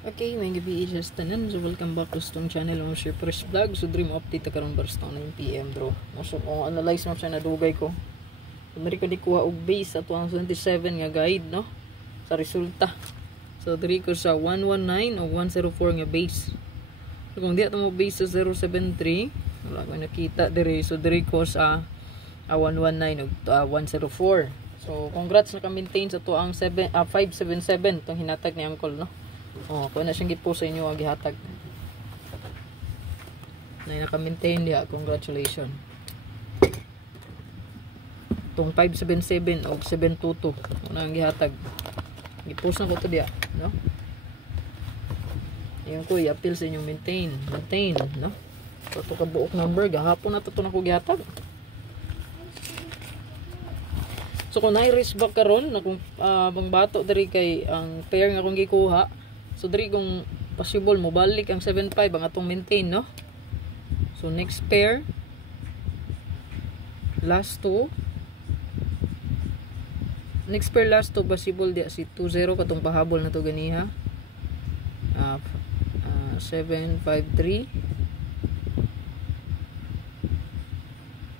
Okay, may gabi just tanan. So welcome back to stong channel mo si Fresh Vlog. So dream update ta karon barsta 9 PM bro. So kung analyze mo sa nadugay ko. Diri ko kuha og base sa 2027 nga guide no sa resulta. So diri ko sa 119 o 104 nga base. So kung di ato mo base sa 073, wala ko nakita diri. So diri ko sa 119 ug 104. So congrats na ka-maintain sa to ang 577 tong hinatag ni Uncle no. Oh, kung na siyang gipost sa inyo ang gihatag. Na naka-maintain dia, congratulations. Tong 577 o 722 na ang gihatag. Gipost na ko to dia, no? Ayun ko i-appeal sa inyo maintain, no? So to ka buok number gahapon na to na ko gihatag. So kung na-risk back karon na kung bang bato diri kay ang pair nga akong gikuha. So diri kung possible mo balik ang 75 ang atong maintain no. So next pair last two possible dia si 20 katong pahabol na to ganiha. 753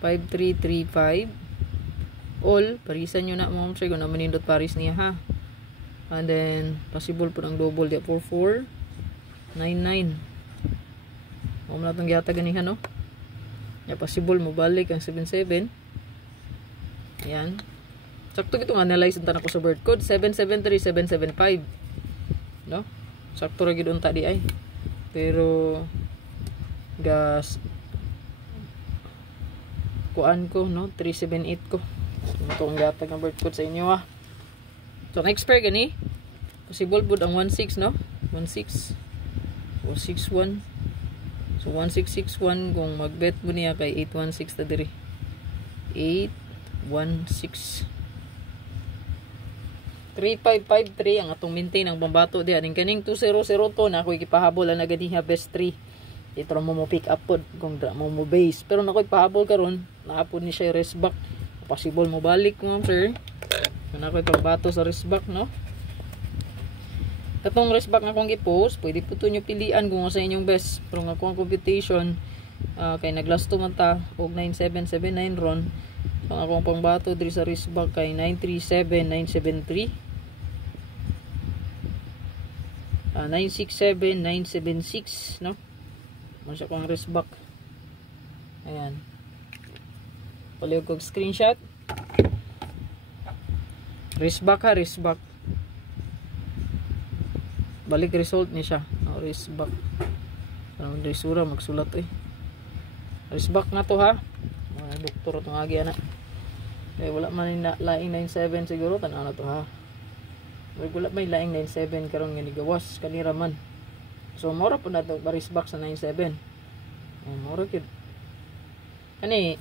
5335 all parisan nyo na mo sir kung na manindot paris niya ha. And then possible po ng double dia 4499. Mo na tong gihatag ganihan no. Ya possible mo balik ang 77. Ayan. Sakto gitong analyze unta nako sa bird code 773775. No? Sakto ra gid unta di ay. Pero gas kuan ko no 378 ko. Ito ang gihatag ng bird code sa inyo ha. So next pair gani possible pud ang 16 no 16 o 61. So 1661 kung magbet mo niya kay 816 ta diri 816 3553 ang atong maintain ang pambato diha ning kaning 2002 na ako ipahabol na ganiha best 3 ito ra mo pick up pod kung dra mo base pero nakoy pahabol karon naapod ni siya rest back possible mo balik mo sir. Kung ako itong bato sa wristback, no? Katong wristback na akong i-post, pwede po ito nyo pilian kung sa inyong best. Pero nga akong computation, kay naglasto man ta, og 9779 ron. So akong pang bato diri sa wristback kay 937973. 967976, no? Masya akong wristback. Ayan. Paliw kong screenshot. Wristback ha, wristback. Balik result ni siya. Wristback. Anong resura magsulat eh. Wristback na to ha. Mga doktor itong agi na. Eh, wala man na laing 97 siguro. Tanaw na to ha. Wala may laing 97 karon nga nigawas. Kanira man. So, mora po na ito. Wristback sa 97. Mora kid. Kani,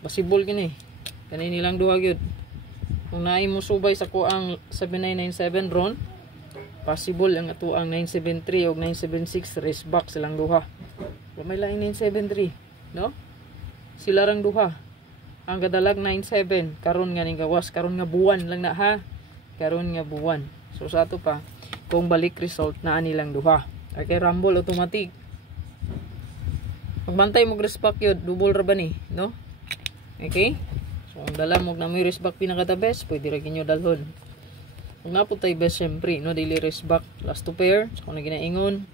possible kini. Kani nilang duha gyud. Kung naay mo subay sa kuang 7997 ron, possible ang ato ang 973 o 976 race back silang duha. May lain 973, no? Sila rang duha. Ang kadalag 97 karon nga ning gawas, karon nga buwan lang na ha. Karon nga buwan. So sa ato pa, kung balik result na anilang duha. Okay, rumble automatic. Pagbantay mo race back yun, double ra ba ni, no? Okay? Kung dala mo na may race back pinaka the best, pwede rin nyo dalhon. Kung nga po tayo best, syempre, no, daily race back, last to pair, so kung na ginaingon,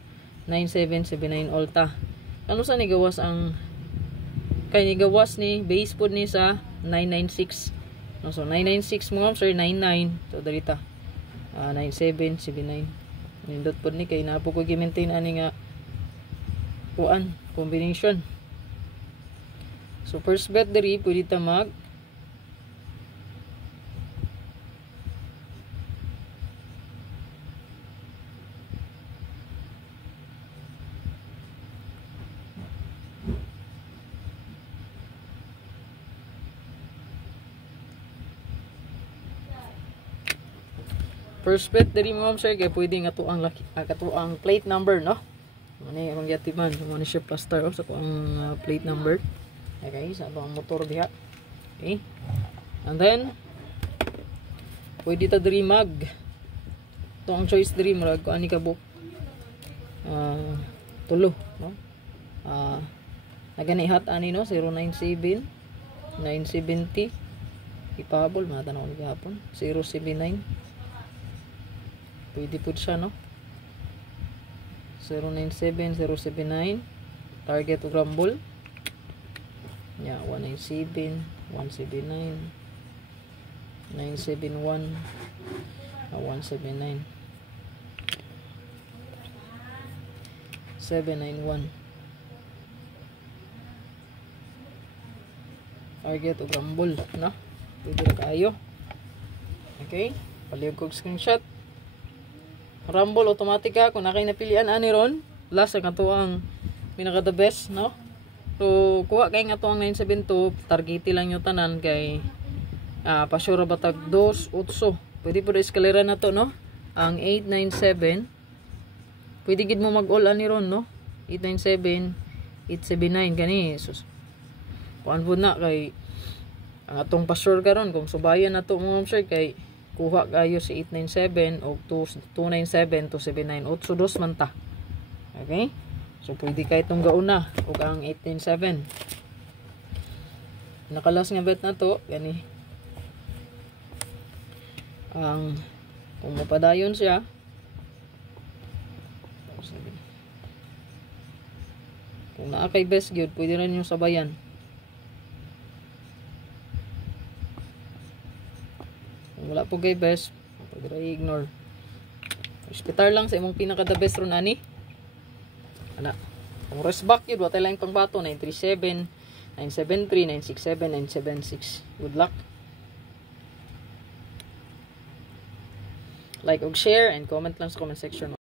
9779 ulta. Ano sa nigawas ang, kaya nigawas ni, base po ni sa 996. No, so 996 mo, sir, 99. So, darita, 9779. Nindot po ni, kaya na po ko i-maintain ani nga, kuan, combination. So, first bet diri, pwede ta mag, first bet diri mo sir kay pwede nga tuang katuang plate number no. Ano yung yatiman mo ni siya plaster sa kuang plate number. Okay, sa atong motor diha. Okay. And then pwede ta diri mag to ang choice diri murag ko ani kabuk tulo, no? Naganihat ani, no? 097 970 ipahabol mga tanaw ni gihapon 079 pwede po siya, no? 097 079 target o rumble nya 197 179 971 179 791 target o rumble, no? Pwede na kayo. Okay, palihog kog screenshot. Rumble automatic ha kung nakay napilian ani ron last ang ato ang pinaka the best, no? So kuha kay nga to ang 972 targeti lang yung tanan kay pasura batag 2 8 pwede po eskalera na to, no? Ang 897 pwede gid mo mag all ani ron, no? 897 879 kani sus kuan po na kay ang atong pasure karon kung subayan na to mga sir kay kuha kayo si 897 o 297 279 82 man ta. Okay, so pwede kay itong gauna o ang 897 nakalas nga bet na to gani ang kung mapadayon siya kung naa kay best gyud pwede rin yung sabayan. Wala po kay best pwede rin ignore. Hospital lang sa imong pinaka the best ron ani ana kung rest back yun watay lang pang bato 937 973 967 976. Good luck, like og share and comment lang sa comment section.